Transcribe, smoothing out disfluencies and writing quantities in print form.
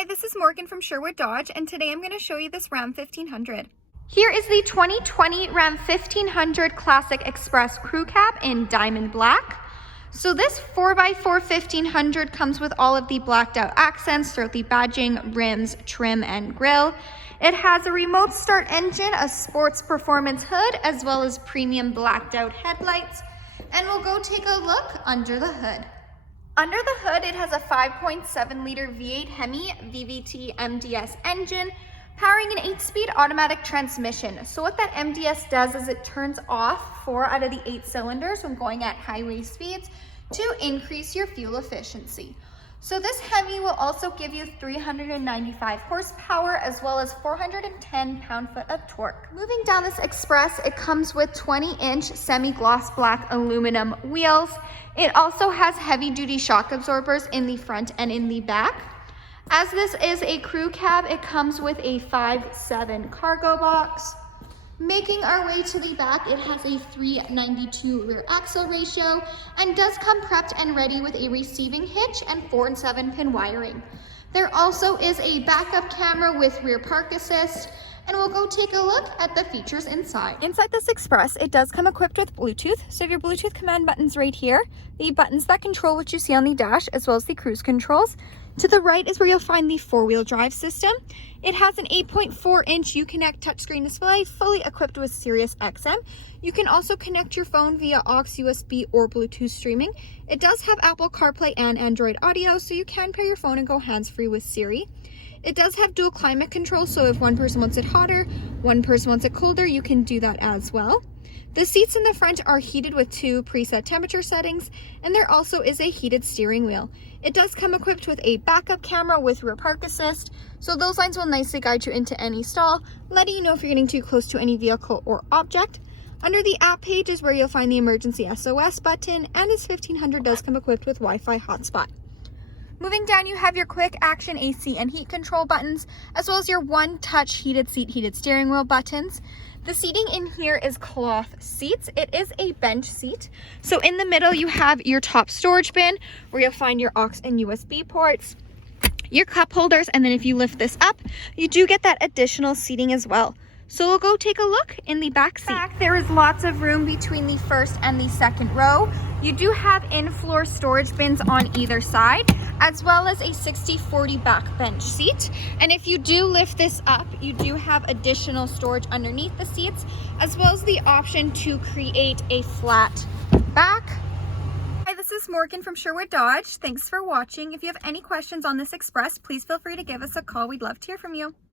Hi, this is Morgan from Sherwood Dodge, and today I'm going to show you this Ram 1500. Here is the 2020 Ram 1500 Classic Express Crew Cab in diamond black. So this 4x4 1500 comes with all of the blacked out accents throughout the badging, rims, trim, and grille. It has a remote start engine, a sports performance hood, as well as premium blacked out headlights. And we'll go take a look under the hood. Under the hood, it has a 5.7 liter V8 Hemi VVT MDS engine, powering an 8-speed automatic transmission. So what that MDS does is it turns off 4 out of the 8 cylinders when going at highway speeds to increase your fuel efficiency. So this Hemi will also give you 395 horsepower as well as 410 pound-foot of torque. Moving down this Express, it comes with 20-inch semi-gloss black aluminum wheels. It also has heavy-duty shock absorbers in the front and in the back. As this is a crew cab, it comes with a 5'7" cargo box. Making our way to the back, it has a 392 rear axle ratio and does come prepped and ready with a receiving hitch and 4 and 7 pin wiring. There also is a backup camera with rear park assist, and we'll go take a look at the features inside. Inside this Express, it does come equipped with Bluetooth. So you have your Bluetooth command buttons right here, the buttons that control what you see on the dash, as well as the cruise controls. To the right is where you'll find the 4-wheel drive system. It has an 8.4-inch Uconnect touchscreen display, fully equipped with Sirius XM. You can also connect your phone via aux, USB, or Bluetooth streaming. It does have Apple CarPlay and Android Audio, so you can pair your phone and go hands-free with Siri. It does have dual climate control, so if one person wants it hotter, one person wants it colder, you can do that as well. The seats in the front are heated with 2 preset temperature settings, and there also is a heated steering wheel. It does come equipped with a backup camera with rear park assist, so those lines will nicely guide you into any stall, letting you know if you're getting too close to any vehicle or object. Under the app page is where you'll find the emergency SOS button, and this 1500 does come equipped with Wi-Fi hotspot. Moving down, you have your quick action AC and heat control buttons, as well as your one-touch heated seat, heated steering wheel buttons. The seating in here is cloth seats. It is a bench seat. So in the middle, you have your top storage bin where you'll find your aux and USB ports, your cup holders, and then if you lift this up, you do get that additional seating as well. So we'll go take a look in the back seat. There is lots of room between the first and the second row. You do have in-floor storage bins on either side, as well as a 60/40 back bench seat. And if you do lift this up, you do have additional storage underneath the seats, as well as the option to create a flat back. Hi, this is Morgan from Sherwood Dodge. Thanks for watching. If you have any questions on this Express, please feel free to give us a call. We'd love to hear from you.